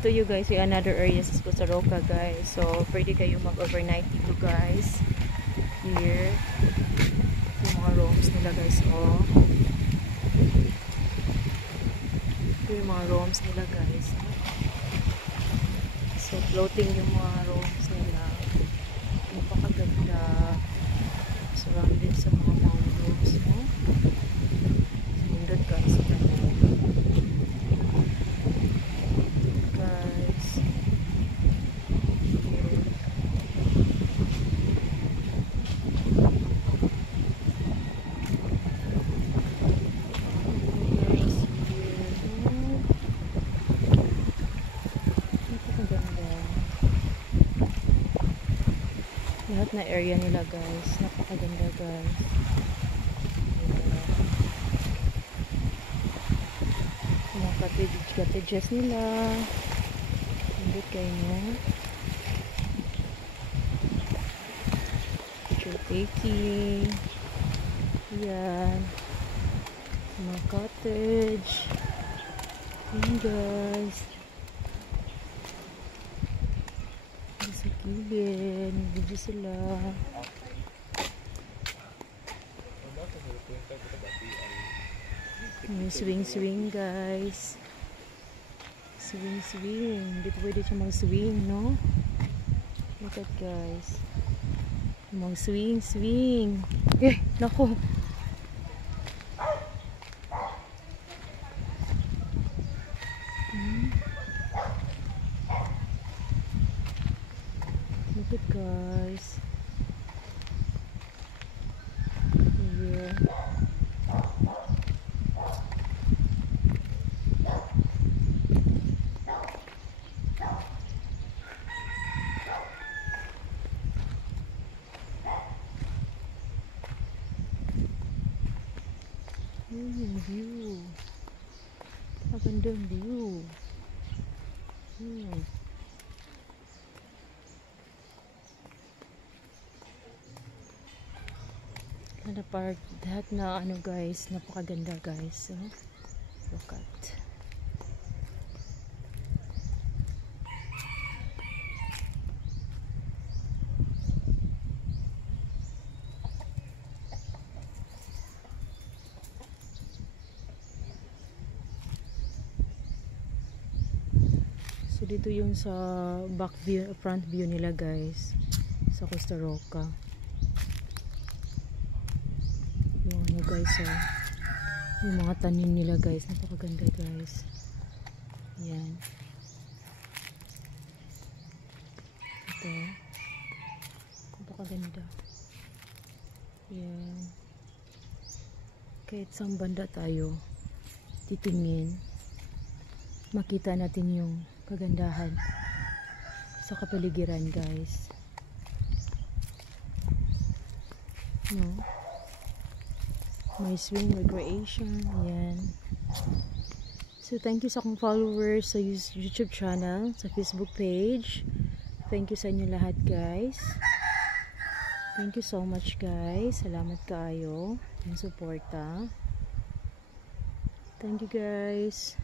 To you guys, yung another area sa Costa Roca guys. So, pwede kayo mag-overnight dito guys. Here. Yung mga rooms nila guys. Oh. Ito yung mga rooms nila guys. So, floating yung mga rooms nila. Napakaganda. Surrounded sa mga mountains. No? Sumundad guys. Lahat na area nila guys, napakaganda guys. Mga cottages nila. Hindi kayo nyo. Picture taking. Yan. Mga cottage. Yan guys. Sa kilid, video sila. May swing guys. Swing. Dito pwede siya mag-swing, no? Look at guys. Mag-swing. Eh, naku. Look at guys. Yeah. Yung view. Magandang view. Kada part, lahat na ano guys, napakaganda guys. So, look at. So dito yung sa back view, front view nila guys sa Costa Roca. Yung ano guys, yung mga tanim nila guys, napakaganda guys. Yan. Ito. Napakaganda. Yan. Kahit saan banda tayo titingin, makita natin yung kagandahan sa kapaligiran guys. No? May swing recreation. Ayan. So thank you sa akong followers sa YouTube channel, sa Facebook page. Thank you sa inyo lahat guys. Thank you so much guys. Salamat kaayo yung suporta. Thank you guys.